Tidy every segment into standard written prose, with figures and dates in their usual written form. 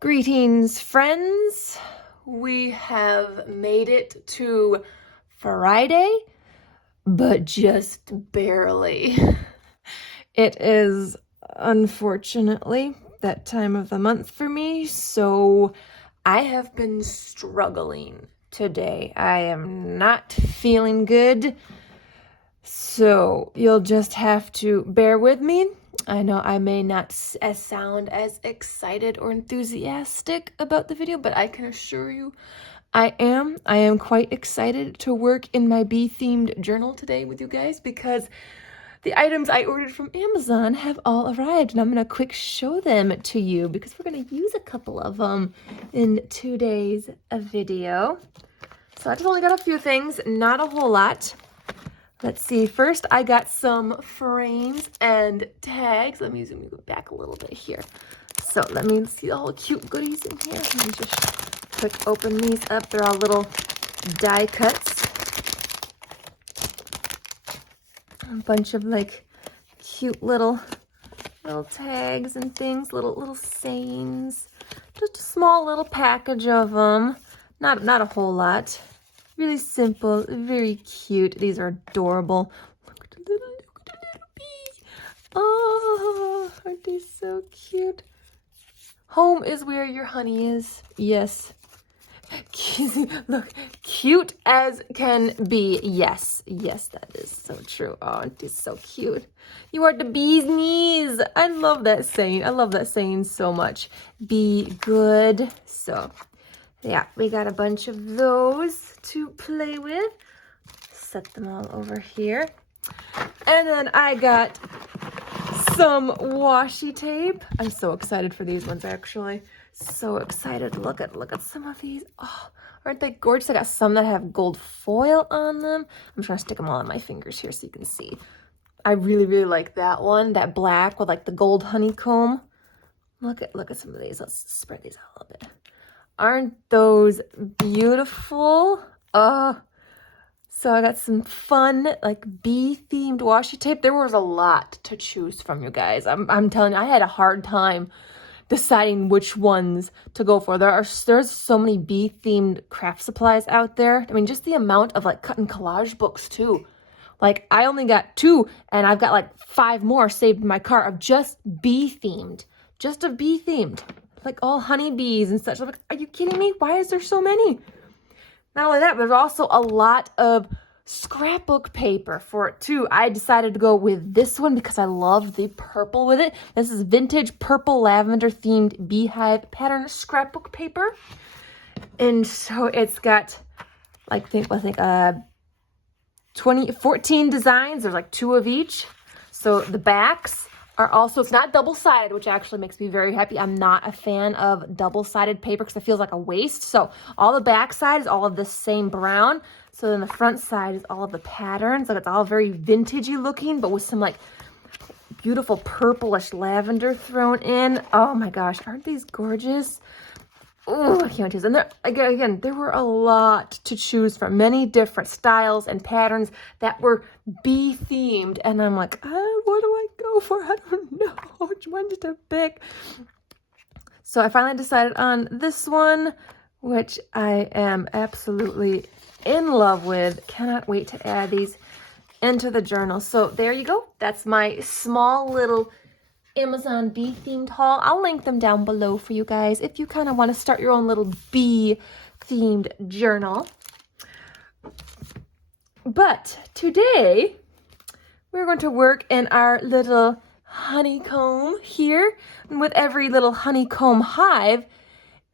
Greetings, friends. We have made it to Friday, but just barely. It is unfortunately that time of the month for me, so I have been struggling today. I am not feeling good, so you'll just have to bear with me. I know I may not sound as excited or enthusiastic about the video, but I can assure you I am quite excited to work in my bee-themed journal today with you guys because the items I ordered from Amazon have all arrived, and I'm going to quick show them to you because we're going to use a couple of them in today's video. So I just only got a few things, not a whole lot. Let's see, first I got some frames and tags. Let me zoom you back a little bit here. So let me see all the cute goodies in here. Let me just quick open these up. They're all little die cuts. A bunch of like cute little tags and things, little sayings. Just a small little package of them. Not a whole lot. Really simple, very cute. These are adorable. Look at the little bee. Oh, aren't they so cute? Home is where your honey is. Yes. Look, cute as can be. Yes, that is so true. Oh, it is so cute. You are the bee's knees. I love that saying. I love that saying so much. Be good. So, yeah, we got a bunch of those to play with. Set them all over here. And then I got some washi tape. I'm so excited for these ones, actually. So excited. Look at some of these. Oh, aren't they gorgeous? I got some that have gold foil on them. I'm trying to stick them all on my fingers here so you can see. I really like that one, that black with like the gold honeycomb. Look at some of these. Let's spread these out a little bit. Aren't those beautiful? So I got some fun, like bee-themed washi tape. There was a lot to choose from, you guys. I'm telling you, I had a hard time deciding which ones to go for. There's so many bee-themed craft supplies out there. I mean, just the amount of like cut and collage books too. Like I only got 2, and I've got like 5 more saved in my cart of just bee-themed, like all honeybees and such. I'm like, are you kidding me? Why is there so many? Not only that, but there's also a lot of scrapbook paper for it too. I decided to go with this one because I love the purple with it. This is vintage purple lavender themed beehive pattern scrapbook paper. And so it's got like, I think 14 designs. There's like 2 of each. So the backs are also, it's not double-sided, which actually makes me very happy. I'm not a fan of double-sided paper because it feels like a waste. So all the back side is all of the same brown. So then the front side is all of the patterns. Like it's all very vintagey looking, but with some like beautiful purplish lavender thrown in. Oh my gosh, aren't these gorgeous? Oh, I can't choose. And there, again, there were a lot to choose from, many different styles and patterns that were bee themed. And I'm like, what do I go for? I don't know which one to pick. So I finally decided on this one, which I am absolutely in love with. Cannot wait to add these into the journal. So there you go. That's my small little Amazon bee themed haul. I'll link them down below for you guys if you kind of want to start your own little bee themed journal. But today we're going to work in our little honeycomb here. And with every little honeycomb hive,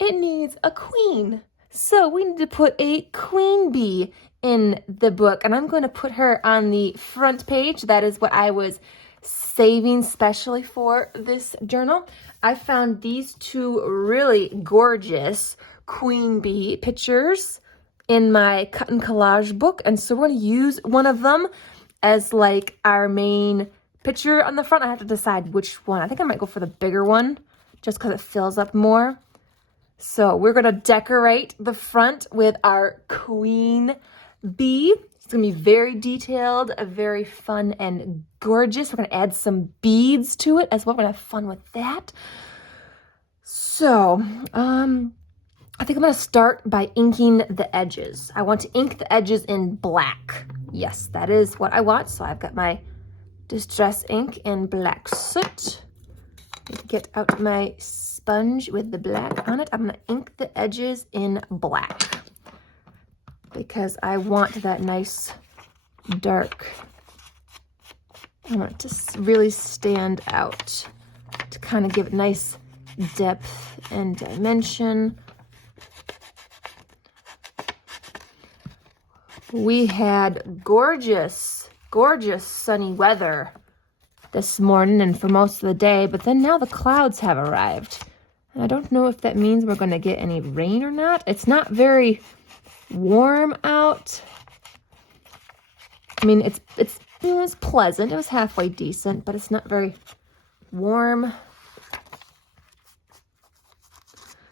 it needs a queen. So we need to put a queen bee in the book, and I'm going to put her on the front page. That is what I was saving specially for this journal. I found these 2 really gorgeous queen bee pictures in my cut and collage book, and so we're going to use one of them as like our main picture on the front. I have to decide which one. I think I might go for the bigger one just because it fills up more. So we're going to decorate the front with our queen bee. It's going to be very detailed, very fun and gorgeous. We're going to add some beads to it as well. We're going to have fun with that. So, I think I'm going to start by inking the edges. I want to ink the edges in black. Yes, that is what I want. So I've got my Distress ink in black soot. Get out my sponge with the black on it. I'm going to ink the edges in black because I want that nice dark. I want it to really stand out, to kind of give it nice depth and dimension. We had gorgeous, gorgeous sunny weather this morning and for most of the day, but then now the clouds have arrived. And I don't know if that means we're going to get any rain or not. It's not very warm out. I mean, it was pleasant. It was halfway decent, but it's not very warm.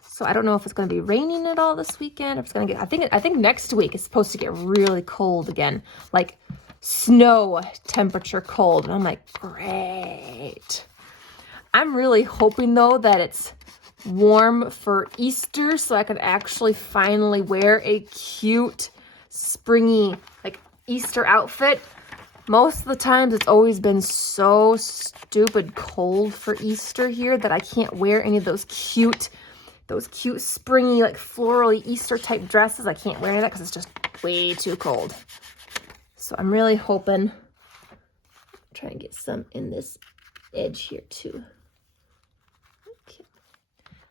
So I don't know if it's going to be raining at all this weekend. If it's going to get, I think next week it's supposed to get really cold again, like snow temperature cold. And I'm like, great. I'm really hoping though that it's warm for Easter so I can actually finally wear a cute springy like Easter outfit. Most of the times it's always been so stupid cold for Easter here that I can't wear any of those cute springy, like florally Easter type dresses. I can't wear that because it's just way too cold. So I'm really hoping, try and get some in this edge here too. Okay.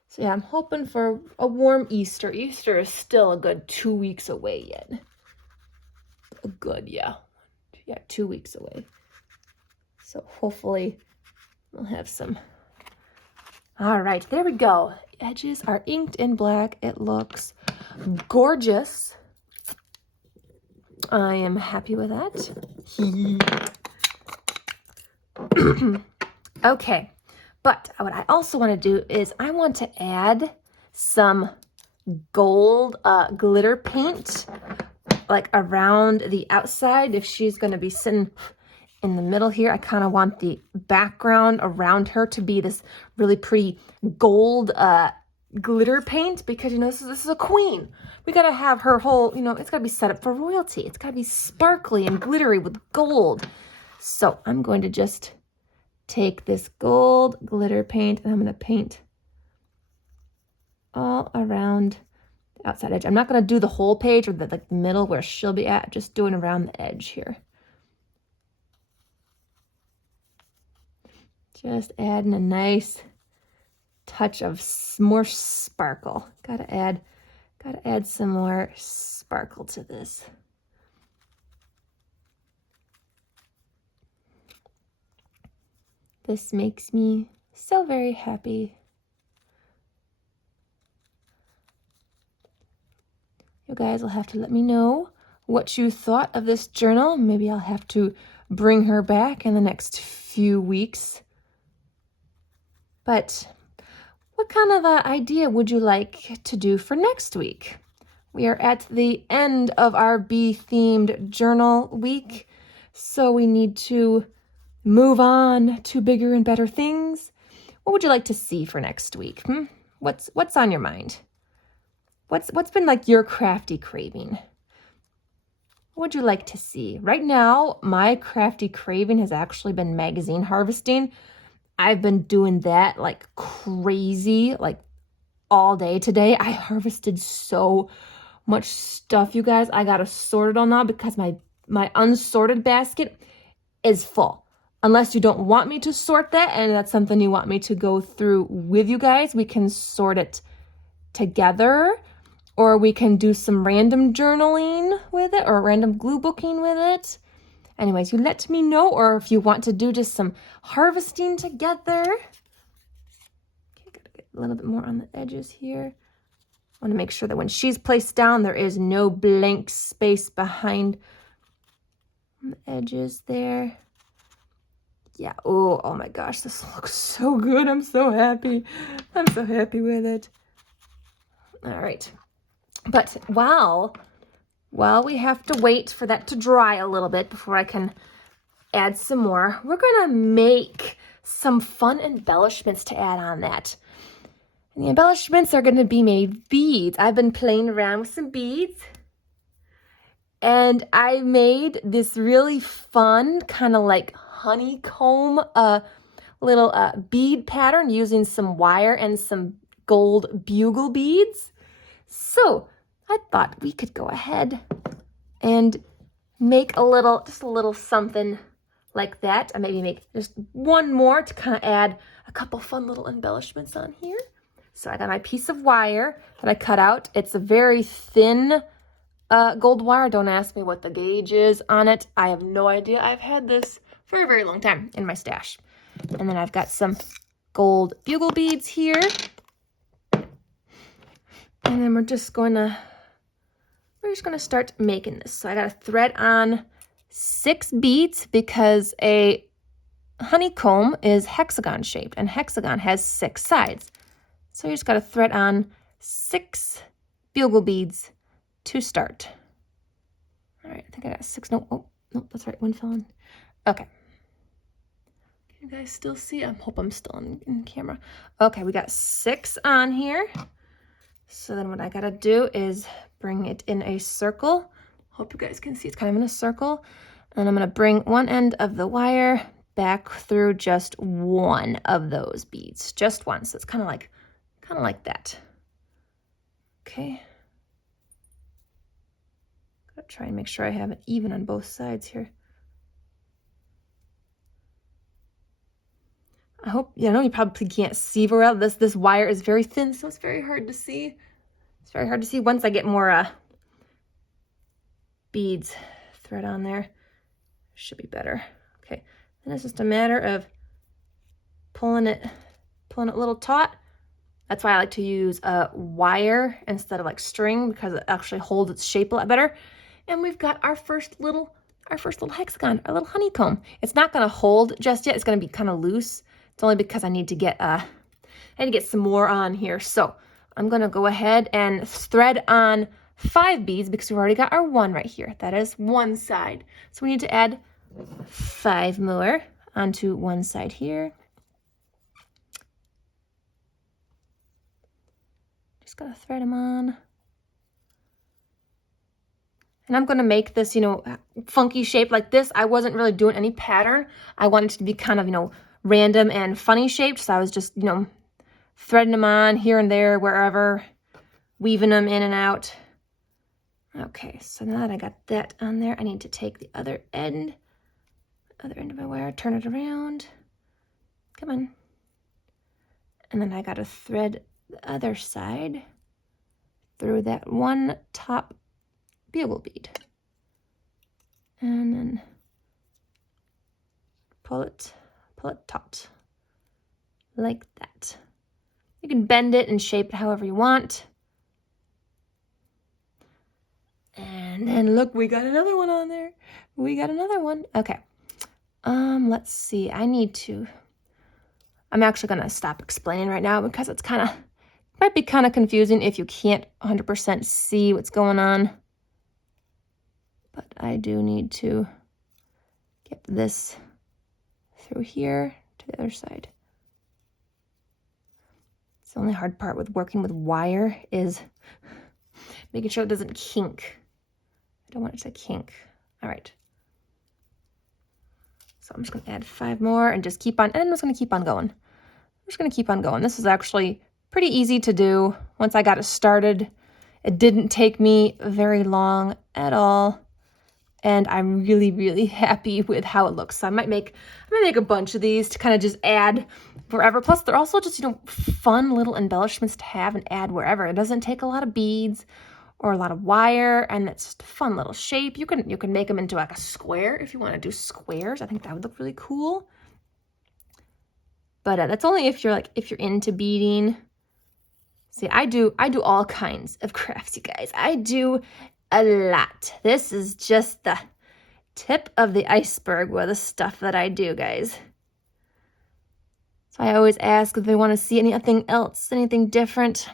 So yeah, I'm hoping for a warm Easter. Easter is still a good 2 weeks away yet. A good, yeah, 2 weeks away. So hopefully we'll have some. All right, there we go. Edges are inked in black. It looks gorgeous. I am happy with that. Okay, but what I also want to do is I want to add some gold glitter paint like around the outside. If she's going to be sitting in the middle here, I kind of want the background around her to be this really pretty gold glitter paint because, you know, this is a queen. We got to have her whole, you know, it's got to be set up for royalty. It's got to be sparkly and glittery with gold. So I'm going to just take this gold glitter paint and I'm going to paint all around the outside edge. I'm not going to do the whole page or the middle where she'll be at, just doing around the edge here. Just adding a nice touch of more sparkle. Gotta add some more sparkle to this. This makes me so very happy. You guys will have to let me know what you thought of this journal. Maybe I'll have to bring her back in the next few weeks. But what kind of idea would you like to do for next week? We are at the end of our bee-themed journal week, so we need to move on to bigger and better things. What would you like to see for next week? What's on your mind? What's been like your crafty craving? What would you like to see? Right now, my crafty craving has actually been magazine harvesting. I've been doing that like crazy, like all day today. I harvested so much stuff, you guys. I got to sort it all now because my unsorted basket is full. Unless you don't want me to sort that and that's something you want me to go through with you guys, we can sort it together, or we can do some random journaling with it or random glue booking with it. Anyways, you let me know, or if you want to do just some harvesting together. Okay, gotta get a little bit more on the edges here. I want to make sure that when she's placed down, there is no blank space behind the edges there. Yeah, oh my gosh, this looks so good. I'm so happy. I'm so happy with it. All right. But while we have to wait for that to dry a little bit before I can add some more, we're going to make some fun embellishments to add on that. And the embellishments are going to be made beads. I've been playing around with some beads. And I made this really fun kind of like honeycomb little bead pattern using some wire and some gold bugle beads. So I thought we could go ahead and make just a little something like that. And maybe make just one more to kind of add a couple fun little embellishments on here. So I got my piece of wire that I cut out. It's a very thin gold wire. Don't ask me what the gauge is on it. I have no idea. I've had this for a very long time in my stash. And then I've got some gold bugle beads here. And then we're just gonna start making this. So I got to thread on 6 beads because a honeycomb is hexagon shaped and hexagon has 6 sides. So you just got to thread on 6 bugle beads to start. All right, I think I got 6. No, that's right. One fell in. Okay. Can you guys still see? I hope I'm still in camera. Okay, we got 6 on here. So then what I gotta do is bring it in a circle. Hope you guys can see it's kind of in a circle. And I'm gonna bring one end of the wire back through just one of those beads. Just one. So it's kind of like that. Okay. Gotta try and make sure I have it even on both sides here. I hope, I know you probably can't see very well. This wire is very thin, so it's very hard to see. It's very hard to see. Once I get more beads thread on there, should be better. Okay, then it's just a matter of pulling it a little taut. That's why I like to use a wire instead of like string, because it actually holds its shape a lot better. And we've got our first little hexagon, our little honeycomb. It's not gonna hold just yet. It's gonna be kind of loose. It's only because I need to get some more on here. So I'm gonna go ahead and thread on 5 beads because we've already got our 1 right here. That is one side. So we need to add 5 more onto one side here. Just gotta thread them on. And I'm gonna make this, funky shape like this. I wasn't really doing any pattern. I wanted it to be kind of, random and funny shaped. So I was just, threading them on here and there, wherever, weaving them in and out. Okay, so now that I got that on there, I need to take the other end of my wire, turn it around. Come on. And then I gotta thread the other side through that one top bugle bead. And then pull it taut, like that. You can bend it and shape it however you want. And then look, we got another one on there. We got another one. Okay. Let's see. I'm actually gonna stop explaining right now because it's might be kind of confusing if you can't 100% see what's going on. But I do need to get this through here to the other side. It's the only hard part with working with wire is making sure it doesn't kink. I don't want it to kink. All right. So I'm just gonna add 5 more and just keep on, and I'm just gonna keep on going. I'm just gonna keep on going. This is actually pretty easy to do. Once I got it started, it didn't take me very long at all. And I'm really, really happy with how it looks. So I'm gonna make a bunch of these to kind of just add wherever. Plus they're also just, fun little embellishments to have and add wherever. It doesn't take a lot of beads or a lot of wire, and it's just a fun little shape. You can make them into like a square if you want to do squares. I think that would look really cool. But that's only if you're into beading. See, I do all kinds of crafts, you guys. I do a lot. This is just the tip of the iceberg with the stuff that I do, guys. So I always ask if they want to see anything else, anything different.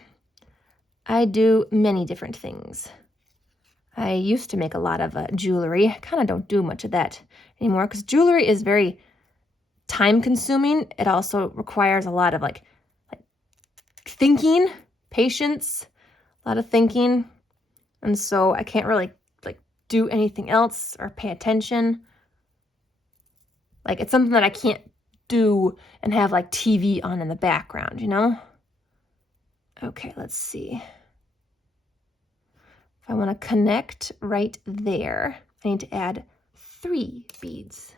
I do many different things. I used to make a lot of jewelry. I kind of don't do much of that anymore because jewelry is very time consuming. It also requires a lot of like thinking, patience, a lot of thinking. And so I can't really like do anything else or pay attention. Like it's something that I can't do and have like TV on in the background, you know? Okay, let's see. If I want to connect right there, I need to add 3 beads.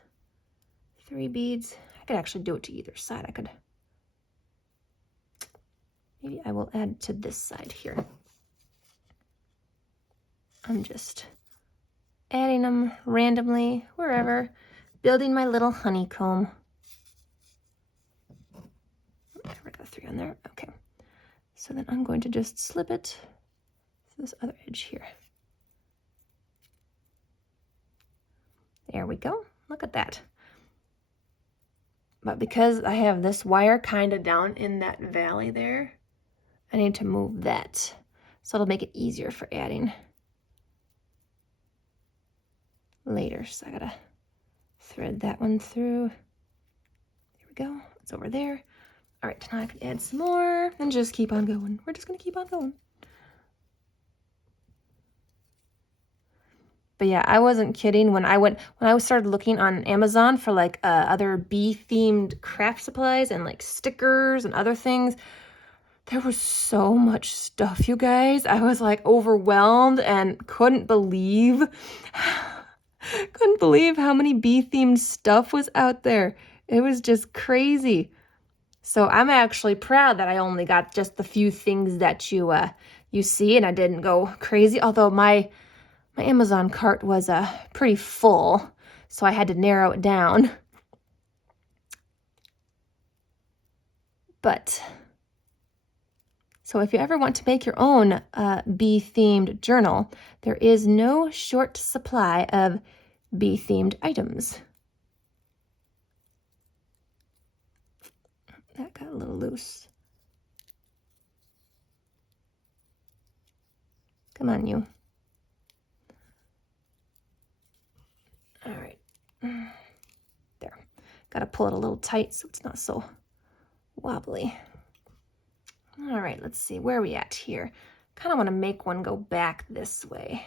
3 beads. I could actually do it to either side. Maybe I will add to this side here. I'm just adding them randomly, wherever, building my little honeycomb. I got 3 on there. Okay. So then I'm going to just slip it to this other edge here. There we go. Look at that. But because I have this wire kind of down in that valley there, I need to move that. So it'll make it easier for adding later. So I gotta thread that one through. There we go. It's over there. All right, now I can add some more and just keep on going. We're just gonna keep on going. But yeah, I wasn't kidding when I started looking on Amazon for like other bee-themed craft supplies and like stickers and other things. There was so much stuff, you guys. I was like overwhelmed and couldn't believe how many bee-themed stuff was out there. It was just crazy. So I'm actually proud that I only got just the few things that you see, and I didn't go crazy. Although my Amazon cart was pretty full, so I had to narrow it down. But so if you ever want to make your own bee-themed journal, there is no short supply of bee-themed items. That got a little loose. Come on, you. All right. There. Got to pull it a little tight so it's not so wobbly. All right, let's see. Where are we at here? Kind of want to make one go back this way.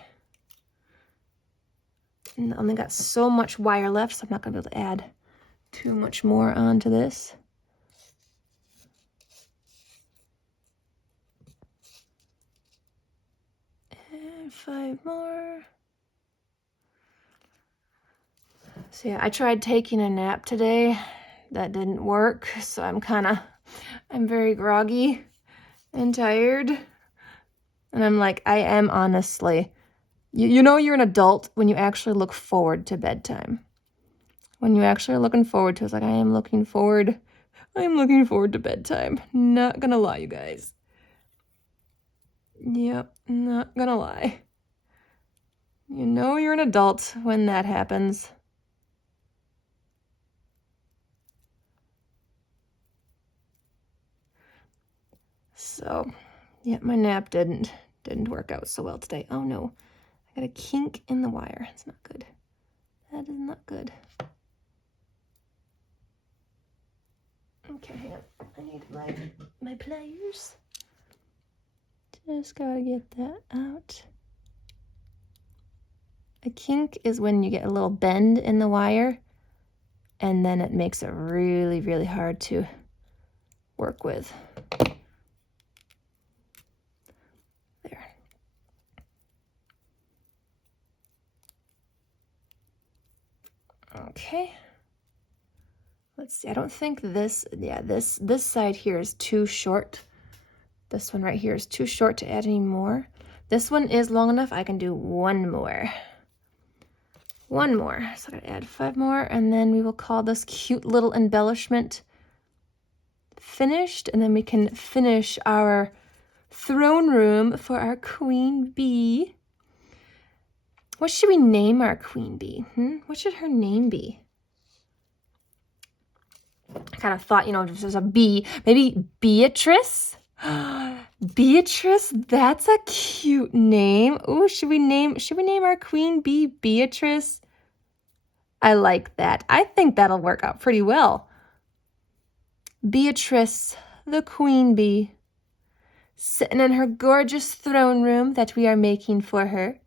And I only got so much wire left, so I'm not going to be able to add too much more onto this. And 5 more. So yeah, I tried taking a nap today. That didn't work, so I'm very groggy and tired. And I'm like, I am honestly, you know you're an adult when you actually look forward to bedtime. When you actually are looking forward to it, it's like, I am looking forward to bedtime. Not gonna lie, you guys. Yep, not gonna lie. You know you're an adult when that happens. So, yeah, my nap didn't work out so well today. Oh no, I got a kink in the wire. It's not good. That is not good. Okay, hang on. I need my pliers. Just gotta get that out. A kink is when you get a little bend in the wire, and then it makes it really, really hard to work with. There. Okay. Let's see. I don't think this side here is too short. This one right here is too short to add any more. This one is long enough. I can do one more. One more. So I gotta add 5 more, and then we will call this cute little embellishment finished, and then we can finish our throne room for our queen bee. What should we name our queen bee? What should her name be? I kind of thought, just as a bee, maybe Beatrice? Beatrice, that's a cute name. Ooh, should we name our queen bee Beatrice? I like that. I think that'll work out pretty well. Beatrice, the queen bee. sitting in her gorgeous throne room that we are making for her,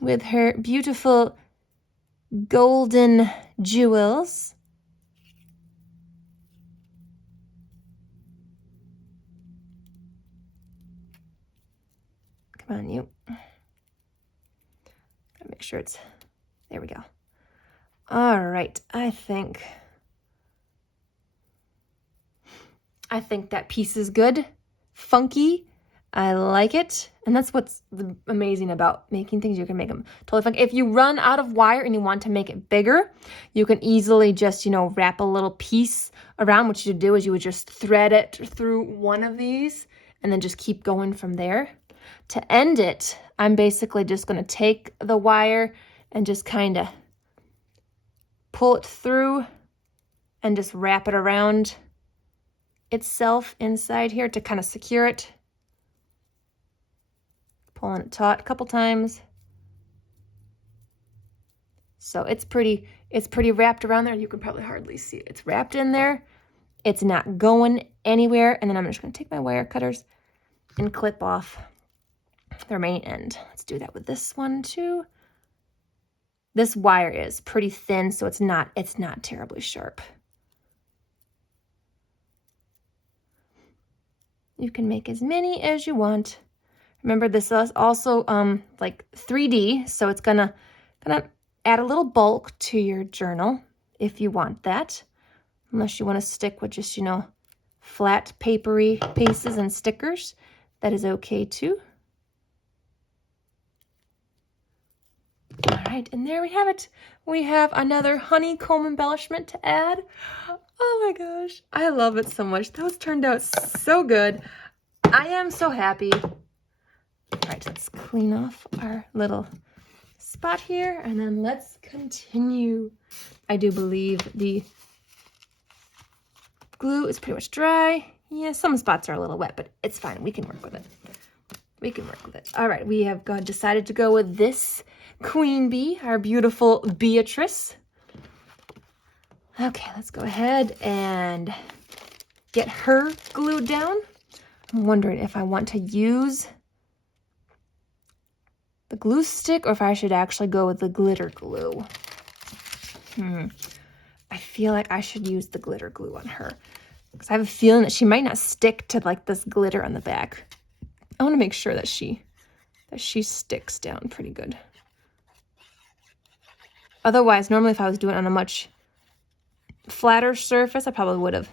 with her beautiful golden jewels. Come on, you. Gotta make sure it's, there we go. All right, I think that piece is good, funky. I like it. And that's what's amazing about making things. You can make them totally funky. If you run out of wire and you want to make it bigger, you can easily just, wrap a little piece around. What you do is you would just thread it through one of these and then just keep going from there. To end it, I'm basically just going to take the wire and just kind of pull it through and just wrap it around itself inside here to kind of secure it. Pulling it taut a couple times. So it's pretty wrapped around there. You can probably hardly see it. It's wrapped in there. It's not going anywhere. And then I'm just going to take my wire cutters and clip off the remaining end. Let's do that with this one too. This wire is pretty thin, so it's not terribly sharp. You can make as many as you want. Remember, this is also like 3D, so it's gonna add a little bulk to your journal if you want that. Unless you want to stick with just, flat papery pieces and stickers, that is okay too. All right, and there we have it. We have another honeycomb embellishment to add. Oh my gosh, I love it so much. Those turned out so good. I am so happy. All right, let's clean off our little spot here, and then let's continue. I do believe the glue is pretty much dry. Yeah, some spots are a little wet, but it's fine. We can work with it. We can work with it. All right, we have decided to go with this queen bee, our beautiful Beatrice. Okay, let's go ahead and get her glued down. I'm wondering if I want to use the glue stick or if I should actually go with the glitter glue. I feel like I should use the glitter glue on her because I have a feeling that she might not stick to like this glitter on the back. I want to make sure that she sticks down pretty good. Otherwise, normally if I was doing it on a much flatter surface, I probably would have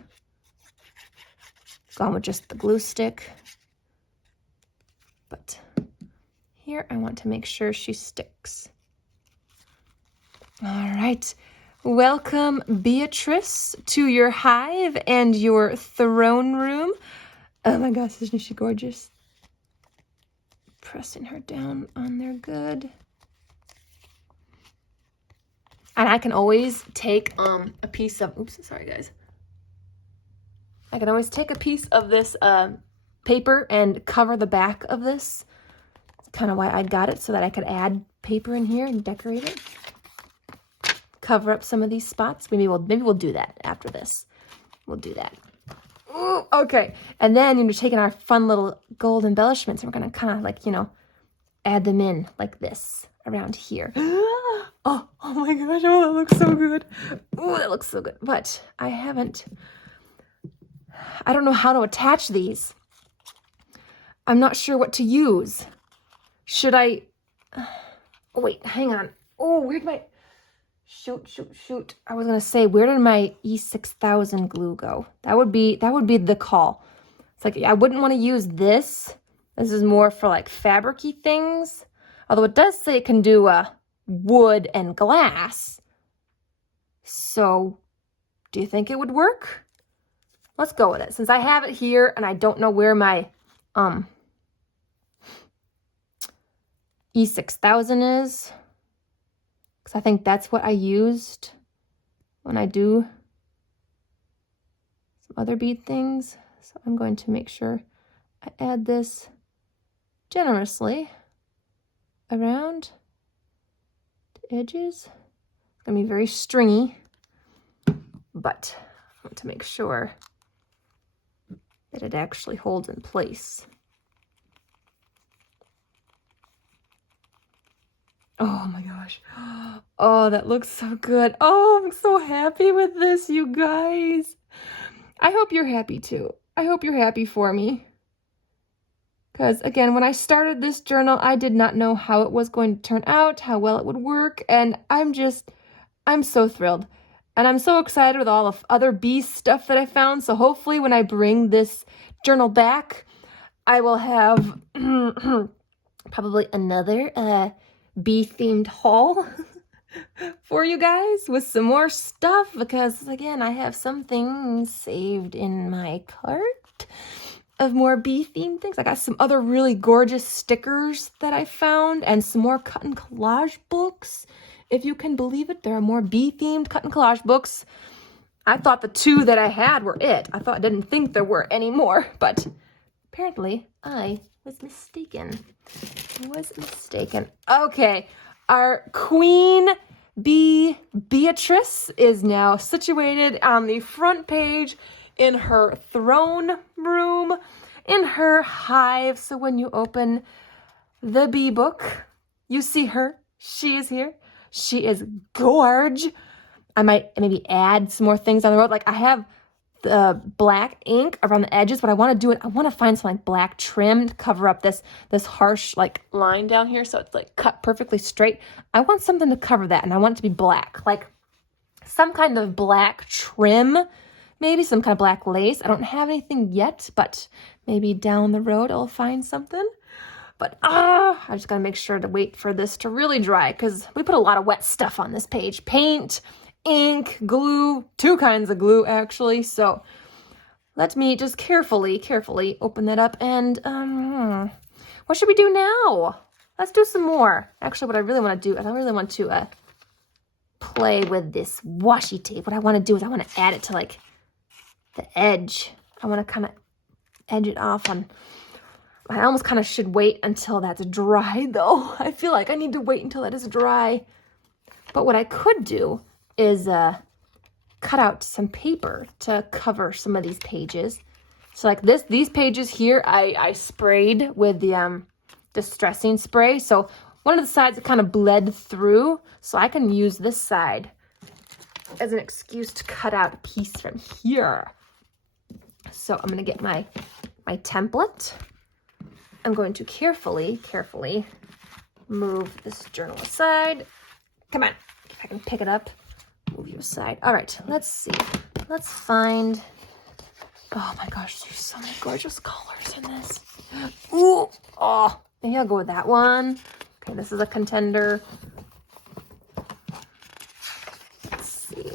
gone with just the glue stick. But here I want to make sure she sticks. All right. Welcome, Beatrice, to your hive and your throne room. Oh my gosh, isn't she gorgeous? Pressing her down on there good. And I can always take a piece of, oops, sorry guys. I can always take a piece of this paper and cover the back of this. That's kind of why I got it, so that I could add paper in here and decorate it. Cover up some of these spots. Maybe we'll do that after this. We'll do that. Ooh, okay. And then you're taking our fun little gold embellishments and we're gonna kind of like, add them in like this around here. Oh my gosh, oh, that looks so good. Oh, that looks so good. But I don't know how to attach these. I'm not sure what to use. Should I, oh wait, hang on. Oh, where'd my, shoot. I was gonna say, where did my E6000 glue go? That would be the call. It's like, I wouldn't want to use this. This is more for like fabric-y things. Although it does say it can do wood and glass. So, do you think it would work? Let's go with it. Since I have it here and I don't know where my E6000 is, because I think that's what I used when I do some other bead things. So I'm going to make sure I add this generously around the edges. It's going to be very stringy, but I want to make sure that that it actually holds in place. Oh my gosh. Oh, that looks so good. Oh, I'm so happy with this, you guys. I hope you're happy too. I hope you're happy for me. Because again, when I started this journal, I did not know how it was going to turn out, how well it would work, and I'm so thrilled. And I'm so excited with all the other bee stuff that I found. So hopefully when I bring this journal back, I will have probably another bee-themed haul for you guys with some more stuff, because again, I have some things saved in my cart of more bee-themed things. I got some other really gorgeous stickers that I found and some more cut and collage books. If you can believe it, there are more bee-themed cut and collage books. I thought the 2 that I had were it. I didn't think there were any more, but apparently I was mistaken. Okay, our queen bee Beatrice is now situated on the front page in her throne room, in her hive. So when you open the bee book, you see her. She is here. She is gorge. I might maybe add some more things on the road. Like I have the black ink around the edges, but I want to find some like black trim to cover up this harsh like line down here, so it's like cut perfectly straight. I want something to cover that, and I want it to be black, like some kind of black trim, maybe some kind of black lace. I don't have anything yet, but maybe down the road I'll find something. But I just gotta make sure to wait for this to really dry, because we put a lot of wet stuff on this page. Paint, ink, glue, 2 kinds of glue actually. So let me just carefully open that up, and what should we do now? Let's do some more. Actually, what I really want to do, I don't really want to play with this washi tape. What I want to do is I want to add it to like the edge. I want to kind of edge it off on. I almost kind of should wait until that's dry though. I feel like I need to wait until that is dry. But what I could do is cut out some paper to cover some of these pages. So like these pages here, I sprayed with the distressing spray. So one of the sides kind of bled through, so I can use this side as an excuse to cut out a piece from here. So I'm gonna get my template. I'm going to carefully move this journal aside. Come on, if I can pick it up, move you aside. All right, let's see. Let's find, oh my gosh, there's so many gorgeous colors in this. Ooh, oh, maybe I'll go with that one. Okay, this is a contender. Let's see.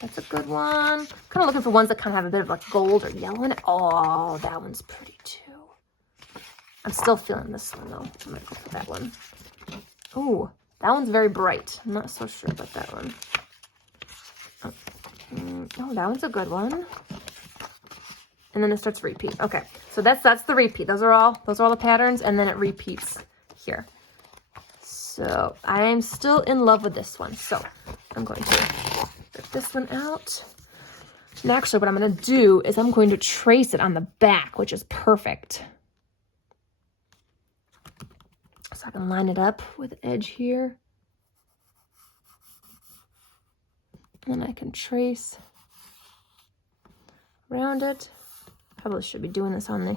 That's a good one. Kind of looking for ones that kind of have a bit of like gold or yellow in it. Oh, that one's pretty too. I'm still feeling this one though. I'm gonna go for that one. Ooh, that one's very bright. I'm not so sure about that one. Oh, that one's a good one. And then it starts to repeat. Okay, so that's the repeat. Those are all the patterns, and then it repeats here. So I am still in love with this one. So I'm going to rip this one out. And actually what I'm going to do is I'm going to trace it on the back, which is perfect. So I can line it up with the edge here. And I can trace around it. Probably should be doing this on the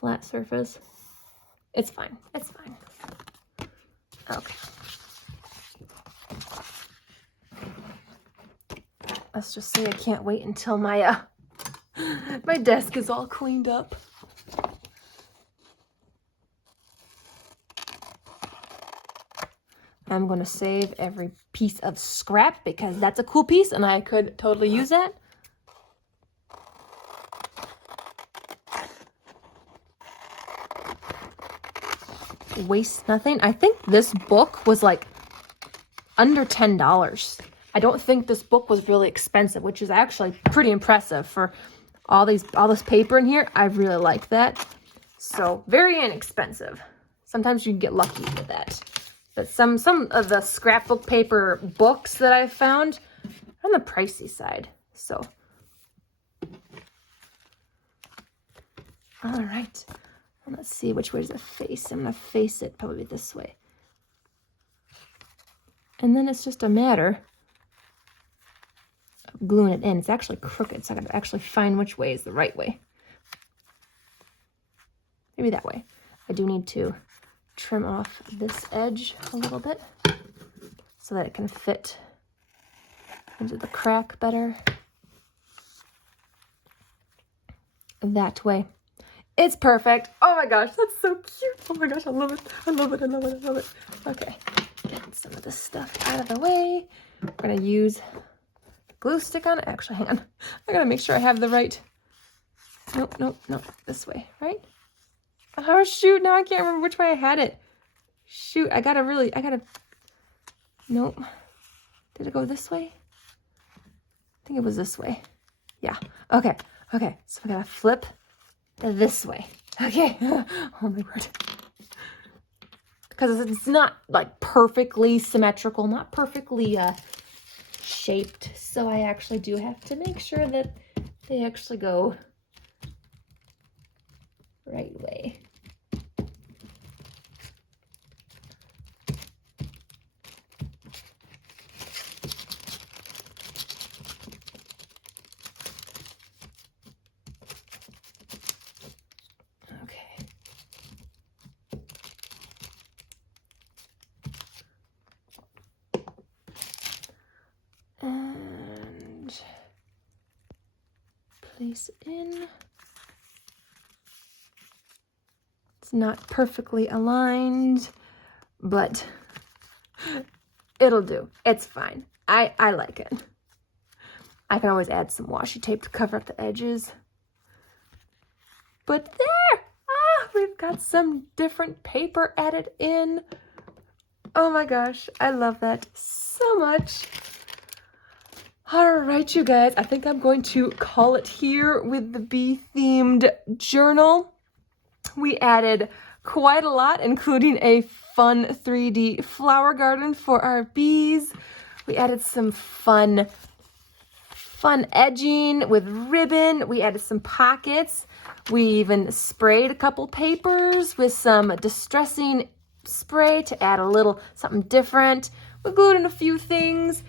flat surface. It's fine. It's fine. Okay. Let's just say I can't wait until my my desk is all cleaned up. I'm going to save every piece of scrap because that's a cool piece and I could totally use that. Waste nothing. I think this book was like under $10. I don't think this book was really expensive, which is actually pretty impressive for all this paper in here. I really like that. So very inexpensive. Sometimes you can get lucky with that. But some of the scrapbook paper books that I've found are on the pricey side. So All right. Let's see, which way does it face? I'm going to face it probably this way. And then it's just a matter of gluing it in. It's actually crooked, so I got to actually find which way is the right way. Maybe that way. I do need to trim off this edge a little bit so that it can fit into the crack better. That way. It's perfect. Oh my gosh, that's so cute. Oh my gosh, I love it. I love it, I love it, I love it. Okay, get some of this stuff out of the way. We're gonna use glue stick on it. Actually, hang on. I gotta make sure I have the right. Nope, nope, nope. This way, right? Oh shoot, now I can't remember which way I had it. Shoot, I gotta, nope. Did it go this way? I think it was this way. Yeah, okay, okay. So I gotta flip this way. Okay, oh my word. Because it's not like perfectly symmetrical, not perfectly shaped. So I actually do have to make sure that they actually go right way. And place in. It's not perfectly aligned, but it'll do. It's fine. I like it. I can always add some washi tape to cover up the edges. But there! Ah, we've got some different paper added in. Oh my gosh, I love that so much. All right, you guys, I think I'm going to call it here with the bee-themed journal. We added quite a lot, including a fun 3D flower garden for our bees. We added some fun edging with ribbon. We added some pockets. We even sprayed a couple papers with some distressing spray to add a little something different. We glued in a few things.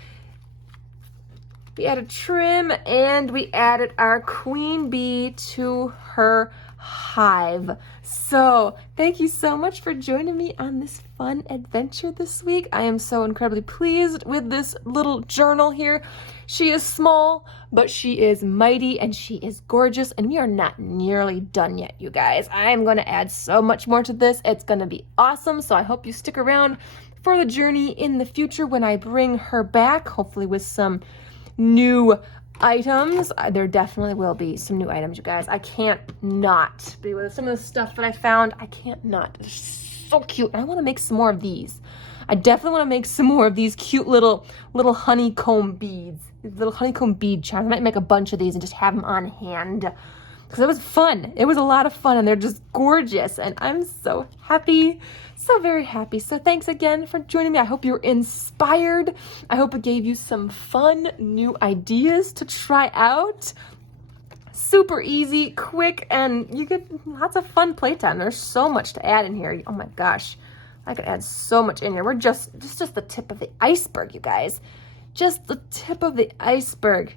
We added trim, and we added our queen bee to her hive. So thank you so much for joining me on this fun adventure this week. I am so incredibly pleased with this little journal here. She is small, but she is mighty, and she is gorgeous, and we are not nearly done yet, you guys. I am going to add so much more to this. It's going to be awesome, so I hope you stick around for the journey in the future when I bring her back, hopefully with some new items. There definitely will be some new items, you guys. I can't not. With some of the stuff that I found, I can't not. It's so cute. And I want to make some more of these. I definitely want to make some more of these cute little honeycomb beads. These little honeycomb bead charms. I might make a bunch of these and just have them on hand. Because it was fun. It was a lot of fun, and they're just gorgeous. And I'm so happy. So very happy. So thanks again for joining me. I hope you're inspired. I hope it gave you some fun new ideas to try out. Super easy, quick, and you get lots of fun playtime. There's so much to add in here. Oh my gosh. I could add so much in here. We're just the tip of the iceberg, you guys. Just the tip of the iceberg.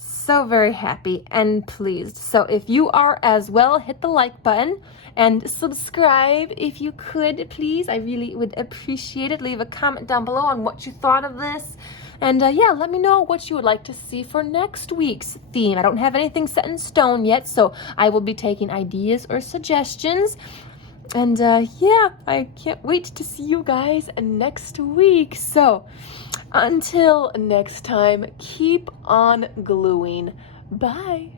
So very happy and pleased. So if you are as well, hit the like button and subscribe if you could, please. I really would appreciate it. Leave a comment down below on what you thought of this. And yeah, let me know what you would like to see for next week's theme. I don't have anything set in stone yet, so I will be taking ideas or suggestions. And yeah, I can't wait to see you guys next week. So until next time, keep on gluing. Bye.